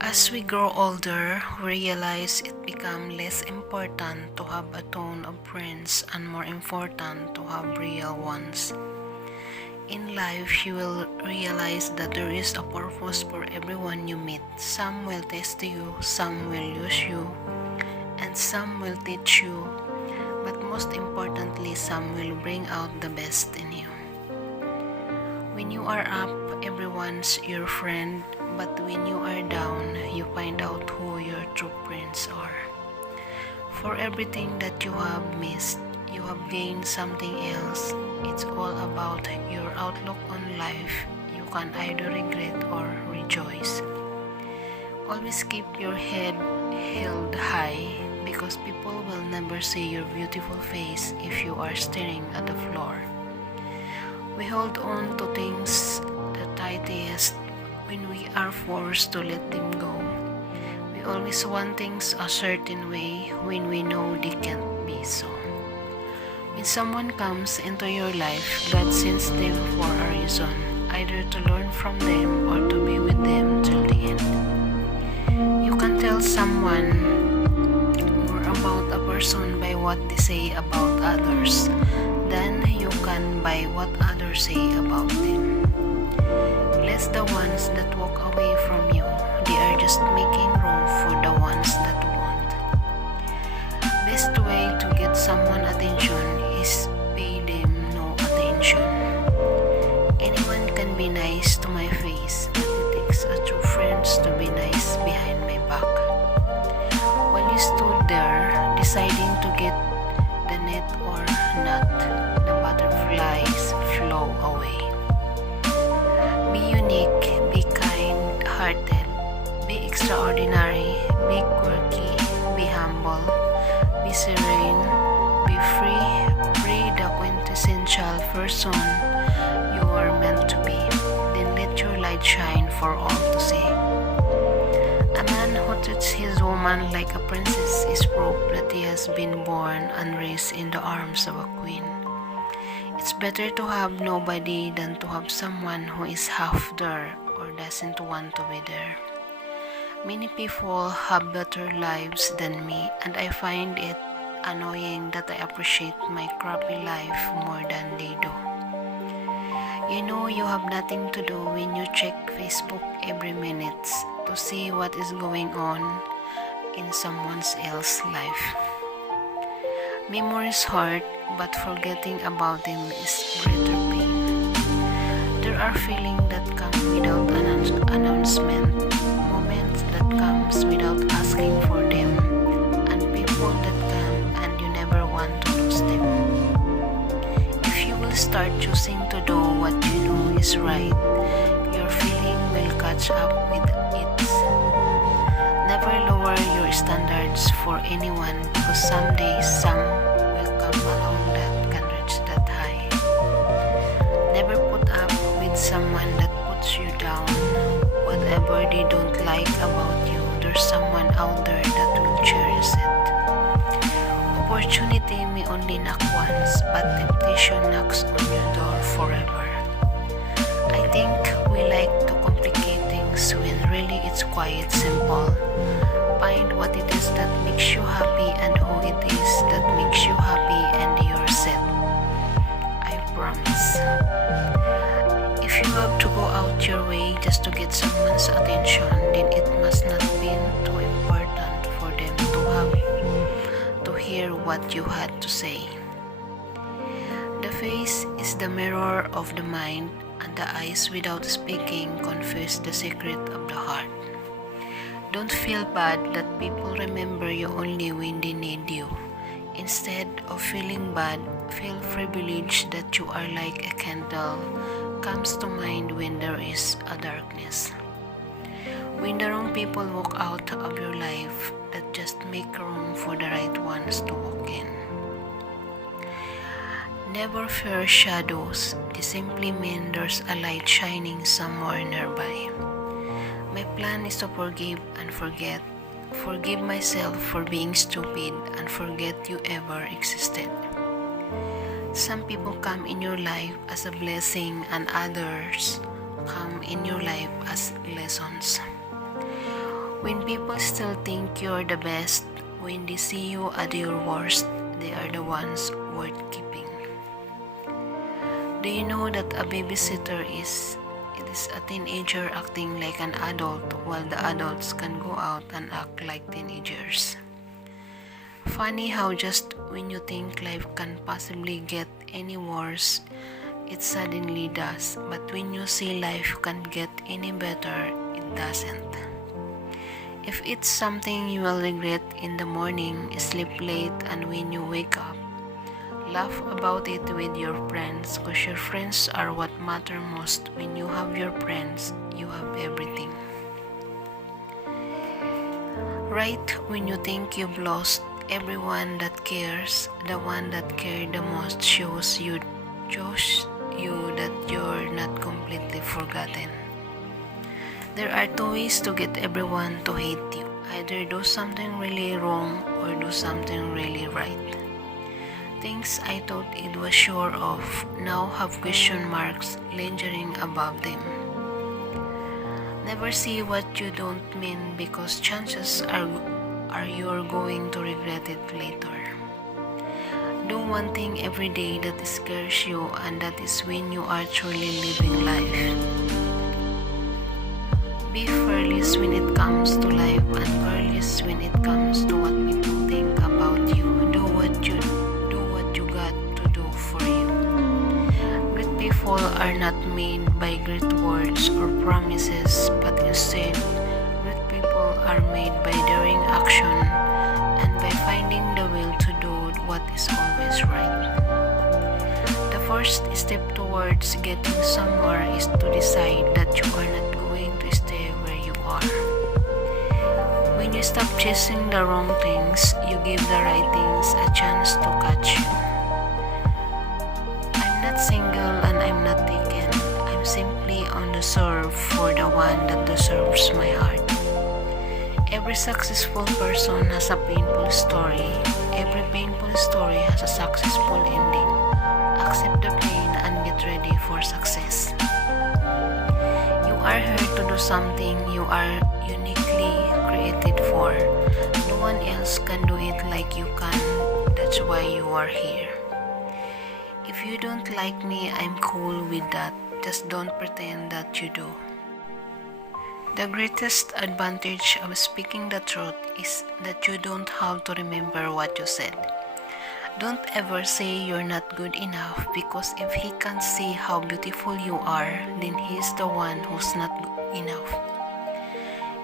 As we grow older, we realize it becomes less important to have a ton of friends and more important to have real ones. In life, you will realize that there is a purpose for everyone you meet. Some will test you, some will use you, and some will teach you. But most importantly, some will bring out the best in you. When you are up, everyone's your friend, but when you are down, you find out who your true friends are. For everything that you have missed, you have gained something else. It's all about your outlook on life. You can either regret or rejoice. Always keep your head held high because people will never see your beautiful face if you are staring at the floor. We hold on to things the tightest when we are forced to let them go. We always want things a certain way when we know they can't be so. When someone comes into your life, God sends them for a reason, either to learn from them or to be with them till the end. You can tell someone more about a person by what they say about others than you can by what others say about them. Bless the ones that walk away from you. They are just making room for the ones that won't. Best way to get someone attention is pay them no attention. Anyone can be nice to my face, but it takes a true friends to be nice behind my back. While you stood there deciding to get the net or not, the butterflies flow away. Be unique, be kind-hearted, be extraordinary, be quirky, be humble, be serene, be free, be the quintessential person you are meant to be. Then let your light shine for all to see. A man who treats his woman like a princess is proof that he has been born and raised in the arms of a queen. It's better to have nobody than to have someone who is half there or doesn't want to be there. Many people have better lives than me, and I find it annoying that I appreciate my crappy life more than they do. You know you have nothing to do when you check Facebook every minute to see what is going on in someone else's life. Memories hurt, but forgetting about them is greater pain. There are feelings that come without an announcement, moments that comes without asking for them, and people that come and you never want to lose them. If you will start choosing to do what you know is right, your feeling will catch up with it. Never lower your standards for anyone because someday some will come along that can reach that high. Never put up with someone that puts you down. Whatever they don't like about you, there's someone out there that will cherish it. Opportunity may only knock once, but temptation knocks on your door forever. I think we like to complicate things when really it's quite simple. Find what it is that makes you happy and who it is that makes you happy and you're set. I promise. If you have to go out your way just to get someone's attention, then it must not be too important for them to hear what you had to say. The face is the mirror of the mind, and the eyes without speaking confess the secret of the heart. Don't feel bad that people remember you only when they need you. Instead of feeling bad, feel privileged that you are like a candle, comes to mind when there is a darkness. When the wrong people walk out of your life, that just make room for the right ones to walk in. Never fear shadows, they simply mean there's a light shining somewhere nearby. My plan is to forgive and forget. Forgive myself for being stupid and forget you ever existed. Some people come in your life as a blessing and others come in your life as lessons. When people still think you're the best, when they see you at your worst, they are the ones worth keeping. Do you know that a babysitter it is a teenager acting like an adult while the adults can go out and act like teenagers? Funny how just when you think life can possibly get any worse, it suddenly does. But when you see life can get any better, it doesn't. If it's something you will regret in the morning, sleep late, and when you wake up, laugh about it with your friends, because your friends are what matter most. When you have your friends, you have everything. Right when you think you've lost everyone that cares, the one that cared the most shows you that you're not completely forgotten. There are two ways to get everyone to hate you. Either do something really wrong or do something really right. Things I thought it was sure of now have question marks lingering above them. Never see what you don't mean, because chances are you're going to regret it later. Do one thing every day that scares you, and that is when you are truly living life. Be fearless when it comes to life and fearless when it comes to what people think about you. Do what you got to do for you. Great people are not made by great words or promises, but instead, great people are made by daring action and by finding the will to do what is always right. The first step towards getting somewhere is to decide that you are not going to stay where you are. When you stop chasing the wrong things, you give the right things a chance to catch you. I'm not single and I'm not taken. I'm simply on the search for the one that deserves my heart. Every successful person has a painful story. Every painful story has a successful ending. Accept the pain and get ready for success. You are here to do something you are uniquely created for. No one else can do it like you can. That's why you are here. If you don't like me, I'm cool with that. Just don't pretend that you do. The greatest advantage of speaking the truth is that you don't have to remember what you said. Don't ever say you're not good enough, because if he can't see how beautiful you are, then he's the one who's not good enough.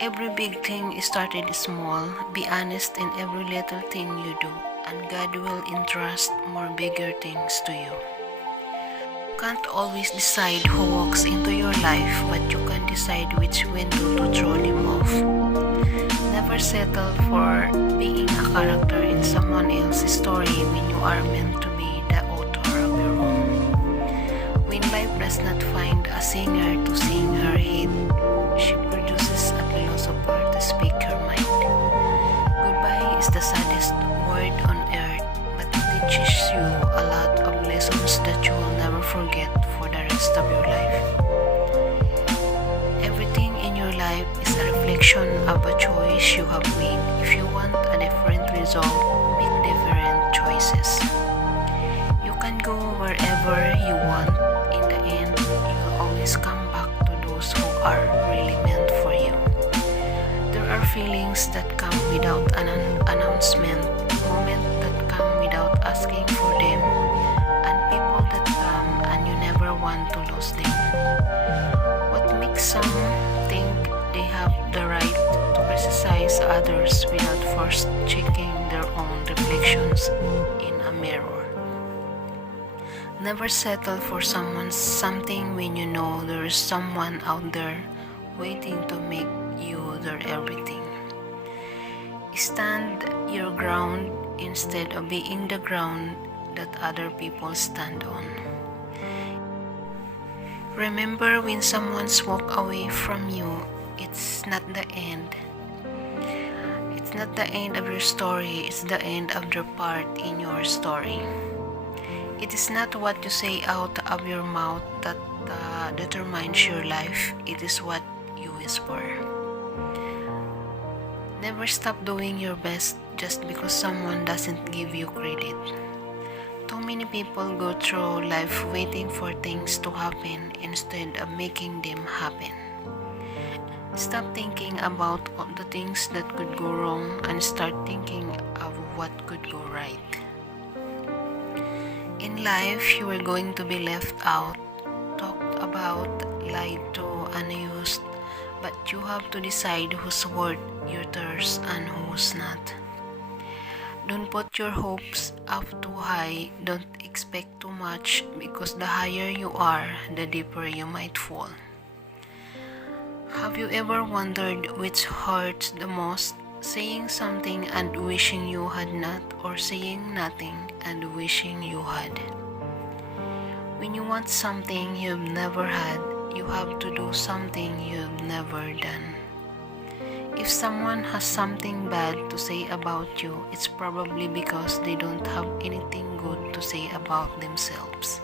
Every big thing started small. Be honest in every little thing you do, and God will entrust more bigger things to you. You can't always decide who walks into your life, but you can decide which window to throw them off. Never settle for being a character in someone else's story when you are meant to be the author of your own. When life does not find a singer to sing her hit, she produces a philosopher to speak her mind. Goodbye is the saddest word on earth, but it teaches you a lot of lessons that you will never forget for the rest of your life. Everything in your life is a reflection of a choice you have made. If you want a different result, make different choices. You can go wherever you want. In the end, you'll always come back to those who are really meant for you. There are feelings that come without an announcement, moments that come without asking for them, and people that come and you never want to lose them. What makes some think they have the right to criticize others without first checking their own reflections in a mirror? Never settle for something when you know there is someone out there waiting to make you their everything. Stand your ground instead of being the ground that other people stand on. Remember, when someone's walk away from you, it's not the end. It's not the end of your story, it's the end of their part in your story. It is not what you say out of your mouth that determines your life, it is what you whisper. Never stop doing your best just because someone doesn't give you credit. Too many people go through life waiting for things to happen instead of making them happen. Stop thinking about all the things that could go wrong and start thinking of what could go right. In life, you are going to be left out, talked about, lied to, and used, but you have to decide who's worth your thirst and who's not. Don't put your hopes up too high, don't expect too much, because the higher you are, the deeper you might fall. Have you ever wondered which hurts the most? Saying something and wishing you had not, or saying nothing and wishing you had? When you want something you've never had, you have to do something you've never done. If someone has something bad to say about you, it's probably because they don't have anything good to say about themselves.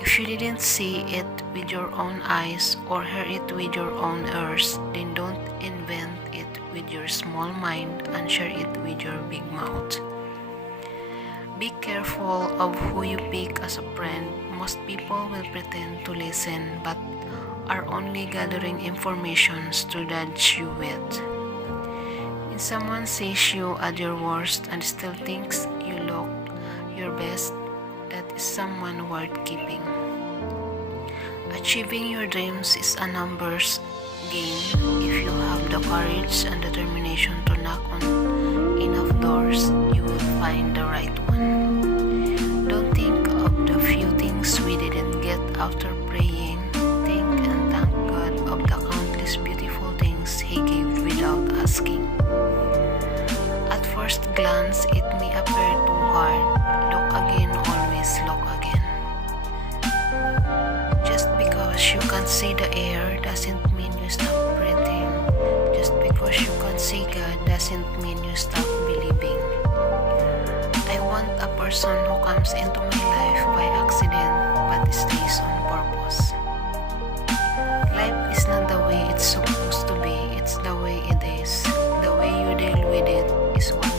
If you didn't see it with your own eyes or hear it with your own ears, then don't invent it with your small mind and share it with your big mouth. Be careful of who you pick as a friend. Most people will pretend to listen but are only gathering information to judge you with. When someone sees you at your worst and still thinks you look your best, that is someone worth keeping. Achieving your dreams is a numbers game. If you have the courage and determination to knock on enough doors, you will find the right one. Don't think of the few things we didn't get after praying. Think and thank God of the countless beautiful things He gave without asking. At first glance, it may appear too hard. Look again, always look again. Just because you can see the air doesn't mean you stop breathing. Just because you can see God doesn't mean you stop believing. I want a person who comes into my life by accident but stays on purpose. Life is not the way it's supposed to be, it's the way it is. The way you deal with it is what